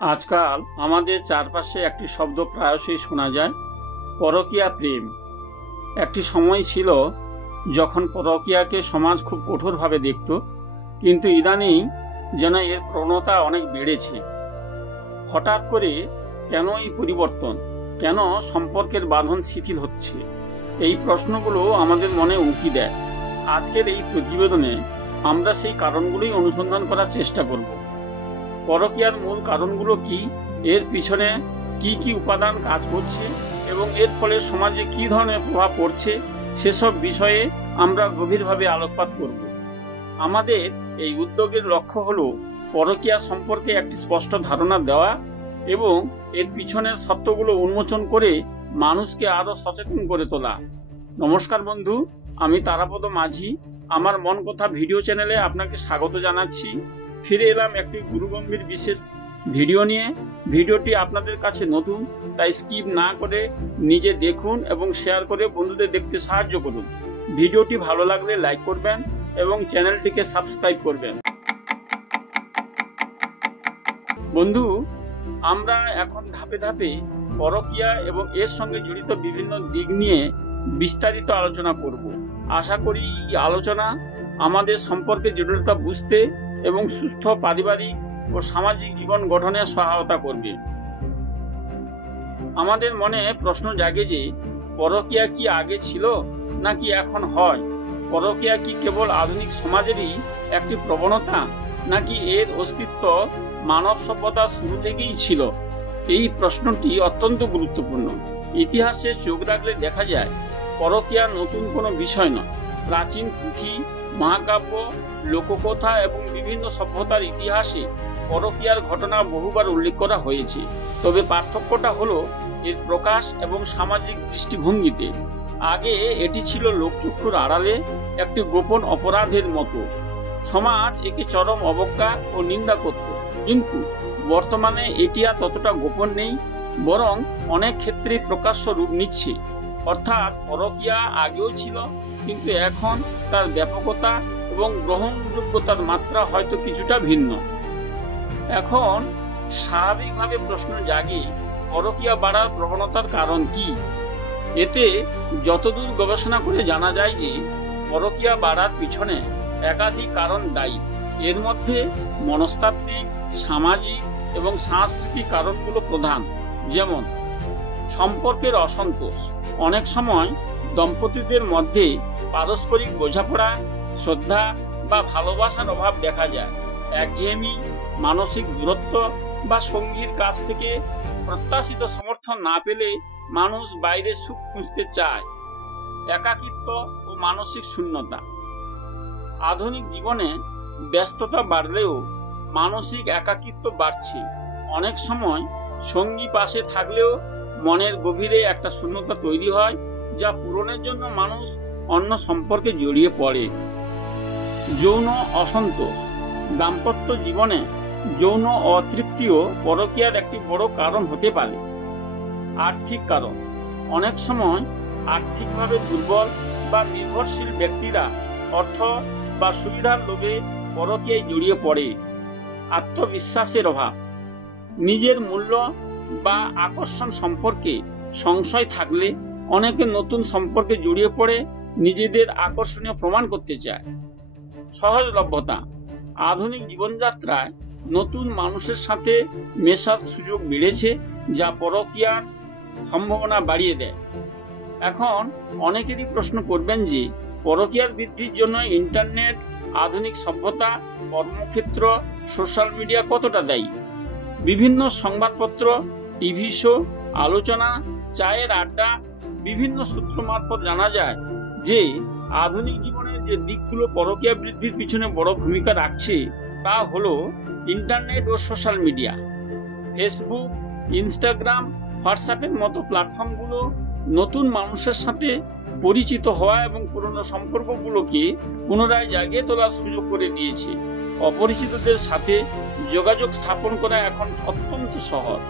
आजकल आमादेर चारपाशे एकटी शब्द प्रायशई शोना जाय, परकिया प्रेम। एकटी समय छिलो जखन परकियाके समाज खूब कठोरभावे देखत, किन्तु इदानीं जेन एर प्रवणता अनेक बेड़ेछे। हठात् करे केन एई परिवर्तन, केन सम्पर्केर बाँधन शिथिल हच्छे, एई प्रश्नगुलो आमादेर मने उकी देय। आजकेर एई प्रतिवेदने आमरा सेई कारणगुलोई अनुसंधान करार चेष्टा करब। परकियार मूल कारणगुलो की, एर पिछने की उपादान काज करछे एबं एर फले समाजे की धरनेर प्रभाव पड़छे सेसब विषये आमरा गभीरभावे आलोकपात करब। आमादेर एई उद्योगेर लक्ष्य हलो परकिया सम्पर्के एकटी स्पष्ट धारणा देওয়া एबं एर पिछनेर सत्यगुलो उन्मोचन करे मानुषके आरो सचेतन करे तोला। नमस्कार बंधु, आमी तारापद माझी आमार मन कथा भिडियो चैनेले आपनाके स्वागत जानाच्छि। फिरे एलाम एकटी गुरुगम्भीर विशेष भिडियो निये। भिडियोटी आपनादेर काछे नतुन, ताई स्किप ना करे निजे देखुन एबं शेयर करे बंधुदेर देखते साहाज्य करुन। भिडियोटी भालो लागले लाइक करबेन एबं चैनेलटिके सबस्क्राइब करबेन। बंधु, आमरा एखन धापे धापे परकिया एबं एर संगे जड़ित विभिन्न दिक निये विस्तारित आलोचना करब। आशा करी এই आलोचना आमादेर सम्पर्के जटिलता बुझते एवं सुस्थ पारिवारिक और सामाजिक जीवन गठने सहायता करबे। आमादेर मने प्रश्न जागे जे परकिया की आगे छिलो नाकि एखन हय? परकिया की केवल आधुनिक समाजेरই एकटी प्रवणता नाकि एर अस्तित्व मानव सभ्यतार शुरू থেকেই ছিল? এই প্রশ্নটি অত্যন্ত গুরুত্বপূর্ণ। ইতিহাসে চোখ রাখলে দেখা যায় परकिया नतून कोनो विषय नয়। प्राचीन पुथी, महाकाव्य, लोककथा एवं विभिन्न सभ्यतार इतिहासे परकियार घटना बहुबार उल्लेख करा हयेছে। तबे पार्थक्यटा हलो एर प्रकाश एवं सामाजिक दृष्टिभंगीते। आगे एटी छिलो लोकचक्षुर आড়ালে एकटी गोपन अपराधेर मतो। समाज एके चरम अवज्ञा और निंदा करत, किन्तु बर्तमाने एटी आर ततटा गोपन नेই, बरং अनेक क्षेत्रे प्रकाश्य रूप निচ্ছে। अर्थात परकिया आगेও ছিল, কিন্তু এখন তার ব্যাপকতা এবং গ্রহণযোগ্যতার মাত্রা হয়তো কিছুটা ভিন্ন। এখন স্বাভাবিকভাবে প্রশ্ন জাগে परकिया বাড়ার প্রবণতার কারণ কি? এতে যতদূর গবেষণা করে জানা যায় যে परकिया বাড়ার পিছনে একাধিক কারণ দায়ী। এর মধ্যে মনস্তাত্ত্বিক, সামাজিক এবং সাংস্কৃতিক কারণগুলো প্রধান। যেমন সম্পর্কের অসন্তোষ। অনেক সময় দম্পতিদের মধ্যে পারস্পরিক বোঝাপড়া, শ্রদ্ধা বা ভালোবাসার অভাব দেখা যায়। একঘেয়েমি, মানসিক দূরত্ব বা সঙ্গীর কাছ থেকে প্রত্যাশিত সমর্থন না পেলে মানুষ বাইরে সুখ খুঁজতে চায়। একাকিত্ব ও মানসিক শূন্যতা। আধুনিক জীবনে ব্যস্ততা বাড়লেও মানসিক একাকিত্ব বাড়ছে। অনেক সময় সঙ্গী পাশে থাকলেও মনের গভীরে একটা শূন্যতা তৈরি হয়, যা পূরণের জন্য মানুষ অন্য সম্পর্কে জড়িয়ে পড়ে। যৌন অসন্তোষ। দাম্পত্য জীবনে যৌন অতৃপ্তিও পরকীয়ার একটি বড় কারণ হতে পারে। আর্থিক কারণ। অনেক সময় আর্থিকভাবে দুর্বল বা নির্ভরশীল ব্যক্তিরা অর্থ বা সুবিধার লোভে পরকীয়ায় জড়িয়ে পড়ে। আত্মবিশ্বাসের অভাব। নিজের মূল্য বা আকর্ষণ সম্পর্কে সংশয় থাকলে অনেকে নতুন সম্পর্কে জড়িয়ে পড়ে নিজেদের আকর্ষণীয় প্রমাণ করতে চায়। সহজলভ্যতা। আধুনিক জীবনযাত্রায় নতুন মানুষের সাথে মেশার সুযোগ বেড়েছে, যা পরকীয়ার সম্ভাবনা বাড়িয়ে দেয়। এখন অনেকেরই প্রশ্ন করবেন যে পরকীয়ার বৃদ্ধির জন্য ইন্টারনেট, আধুনিক সভ্যতা, কর্মক্ষেত্র, সোশ্যাল মিডিয়া কতটা দায়ী? বিভিন্ন সংবাদপত্র, টিভি শো, আলোচনা, চায়ের আড্ডা, বিভিন্ন সূত্র মারফত জানা যায় যে আধুনিক জীবনের যে দিকগুলো পরকীয়া বৃদ্ধির পিছনে বড় ভূমিকা রাখছে তা হলো ইন্টারনেট ও সোশ্যাল মিডিয়া। ফেসবুক, ইনস্টাগ্রাম, হোয়াটসঅ্যাপের মতো প্ল্যাটফর্মগুলো নতুন মানুষের সাথে পরিচিত হওয়া এবং পুরনো সম্পর্কগুলোকে পুনরায় জাগিয়ে তোলার সুযোগ করে দিয়েছে। অপরিচিতদের সাথে যোগাযোগ স্থাপন করা এখন অত্যন্ত সহজ।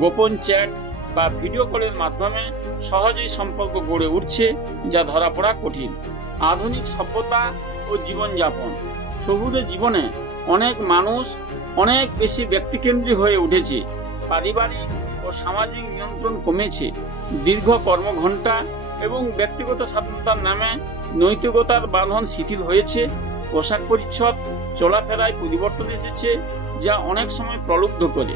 গোপন চ্যাট বা ভিডিও কলের মাধ্যমে সহজেই সম্পর্ক গড়ে উঠছে, যা ধরা পড়া কঠিন। আধুনিক সভ্যতা ও জীবনযাপন। শহুরে জীবনে অনেক মানুষ অনেক বেশি ব্যক্তিকেন্দ্রিক হয়ে উঠেছে। পারিবারিক ও সামাজিক নিয়ন্ত্রণ কমেছে। দীর্ঘ কর্মঘণ্টা এবং ব্যক্তিগত স্বাধীনতার নামে নৈতিকতার বাঁধন শিথিল হয়েছে। পোশাক পরিচ্ছদ, চলাফেরায় পরিবর্তন এসেছে, যা অনেক সময় প্রলুব্ধ করে।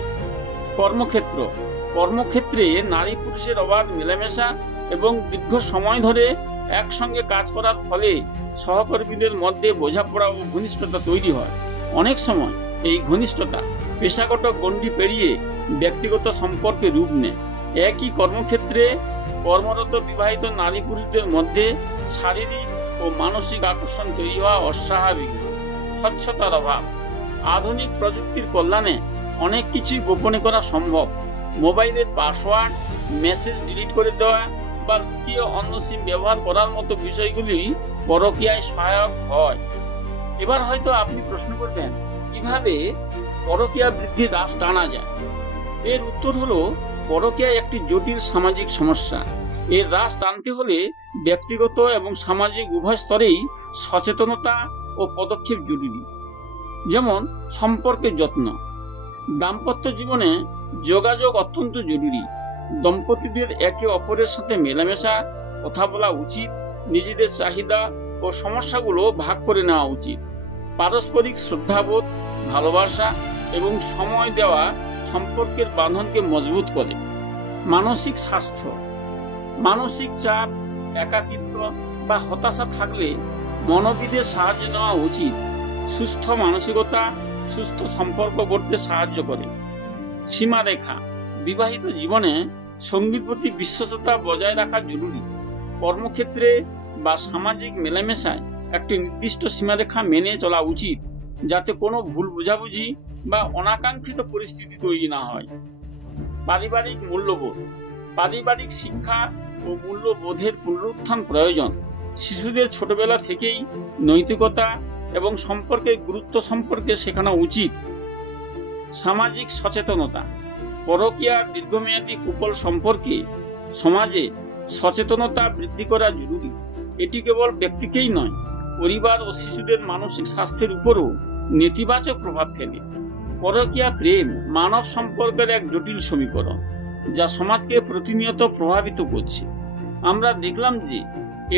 কর্মক্ষেত্রে নারী পুরুষের অবাধ মেলামেশা এবং দীর্ঘ সময় ধরে একসঙ্গে কাজ করার ফলে সহকর্মীদের মধ্যে বোঝাপড়া ও ঘনিষ্ঠতা তৈরি হয়। অনেক সময় এই ঘনিষ্ঠতা পেশাগত গণ্ডি পেরিয়ে ব্যক্তিগত সম্পর্কে রূপ নেয়। একই কর্মক্ষেত্রে কর্মরত বিবাহিত নারী পুরুষদের মধ্যে শারীরিক ও মানসিক আকর্ষণ তৈরি হওয়া অস্বাভাবিক। স্বচ্ছতার অভাব। আধুনিক প্রযুক্তির কল্যাণে অনেক কিছুই গোপনে করা সম্ভব। মোবাইলের পাসওয়ার্ড, মেসেজ ডিলিট করে দেওয়া বা লুকিয়ে অন্য সিম ব্যবহার করার মতো বিষয়গুলি পরকীয়ায় সহায়ক হয়। এবার হয়তো আপনি প্রশ্ন করবেন, কিভাবে পরকীয়া বৃদ্ধির হ্রাস টানা যায়? এর উত্তর হলো, পরকীয়া একটি জটিল সামাজিক সমস্যা। এর হ্রাস টানতে হলে ব্যক্তিগত এবং সামাজিক উভয় স্তরেই সচেতনতা ও পদক্ষেপ জরুরি। যেমন সম্পর্কের যত্ন। দাম্পত্য জীবনে যোগাযোগ অত্যন্ত জরুরি। দম্পতিদের একে অপরের সাথে মেলামেশা, কথা বলা উচিত। নিজেদের চাহিদা ও সমস্যাগুলো ভাগ করে নেওয়া উচিত। পারস্পরিক শ্রদ্ধাবোধ, ভালোবাসা এবং সময় দেওয়া সম্পর্কের বাঁধনকে মজবুত করে। মানসিক স্বাস্থ্য। মানসিক চাপ, একাকিত্ব বা হতাশা থাকলে মনোবিদের সাহায্য নেওয়া উচিত। সুস্থ মানসিকতা সুস্থ সম্পর্ক গড়তে সাহায্য করে। সীমারেখা। বিবাহিত জীবনে সঙ্গীর প্রতি বিশ্বস্ততা বজায় রাখা জরুরি। কর্মক্ষেত্রে বা সামাজিক মেলামেশায় একটি নির্দিষ্ট সীমারেখা মেনে চলা উচিত, যাতে কোনো ভুল বোঝাবুঝি বা অনাকাঙ্ক্ষিত পরিস্থিতি তৈরি না হয়। পারিবারিক মূল্যবোধ। পারিবারিক শিক্ষা ও মূল্যবোধের পুনরুত্থান প্রয়োজন। শিশুদের ছোটবেলা থেকেই নৈতিকতা এবং সম্পর্কের গুরুত্ব সম্পর্কে শেখানো উচিত। সামাজিক সচেতনতা। পরকীয়ার দীর্ঘমেয়াদী কুফল সম্পর্কে সমাজে সচেতনতা বৃদ্ধি করা জরুরি। এটি কেবল ব্যক্তিকেই নয়, পরিবার ও শিশুদের মানসিক স্বাস্থ্যের উপরও নেতিবাচক প্রভাব ফেলে। পরকীয়া প্রেম মানব সম্পর্কের এক জটিল সমীকরণ, যা সমাজকে প্রতিনিয়ত প্রভাবিত করছে। আমরা দেখলাম যে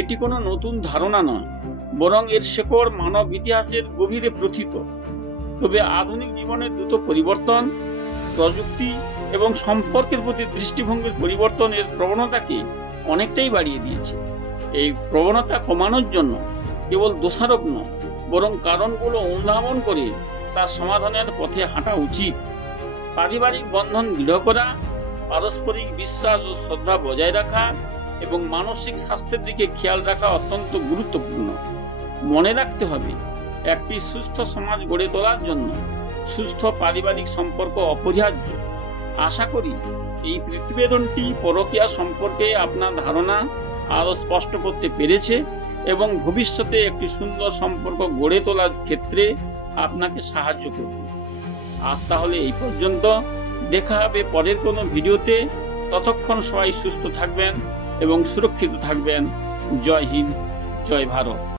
এটি কোনো নতুন ধারণা নয়, বরং এর শেকড় মানব ইতিহাসের গভীরে প্রথিত। তবে আধুনিক জীবনের দ্রুত পরিবর্তন, প্রযুক্তি এবং সম্পর্কের প্রতি দৃষ্টিভঙ্গির পরিবর্তন এর প্রবণতাকে অনেকটাই বাড়িয়ে দিয়েছে। এই প্রবণতা কমানোর জন্য কেবল দোষারোপ নয়, বরং কারণগুলো অনুধাবন করে তার সমাধানের পথে হাঁটা উচিত। পারিবারিক বন্ধন দৃঢ় করা, পারস্পরিক বিশ্বাস ও শ্রদ্ধা বজায় রাখা এবং মানসিক স্বাস্থ্যের দিকে খেয়াল রাখা অত্যন্ত গুরুত্বপূর্ণ। মনে রাখতে হবে, একটি সুস্থ সমাজ গড়ে তোলার জন্য সুস্থ পারিবারিক সম্পর্ক অপরিহার্য। আশা করি এই প্রতিবেদনটি পরকীয়া সম্পর্কে আপনার ধারণা আরও স্পষ্ট করতে পেরেছে এবং ভবিষ্যতে একটি সুন্দর সম্পর্ক গড়ে তোলার ক্ষেত্রে আপনাকে সাহায্য করবে। আজ তাহলে এই পর্যন্ত। দেখা হবে পরের কোনো ভিডিওতে। ততক্ষণ সবাই সুস্থ থাকবেন এবং সুরক্ষিত থাকবেন। জয় হিন্দ, জয় ভারত।